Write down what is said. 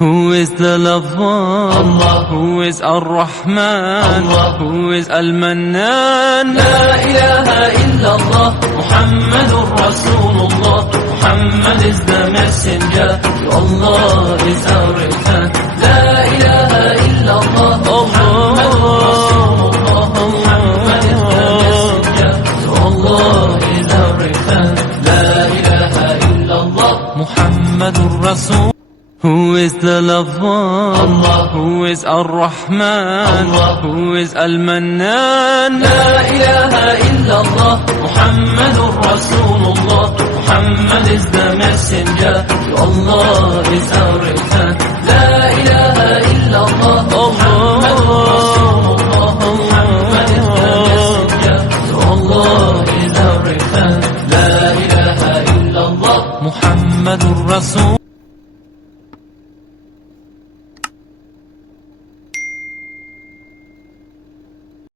Who is the lover? Allah. Who is Ar-Rahman? Allah. Who is Al-Mannan? La ilaha illallah, Muhammadur Rasulullah. Muhammad is the messenger, to Allah is our return. La ilaha illallah, Muhammadur Rasulullah. Muhammad is the messenger, to Allah is our return. La ilaha illallah, Muhammadur Rasul. Who is the lover? Allah. Who is Ar-Rahman? Allah. Who is Al-Mannan? La ilaha illallah, Muhammadur Rasulullah. Muhammad is the messenger, to Allah is our return.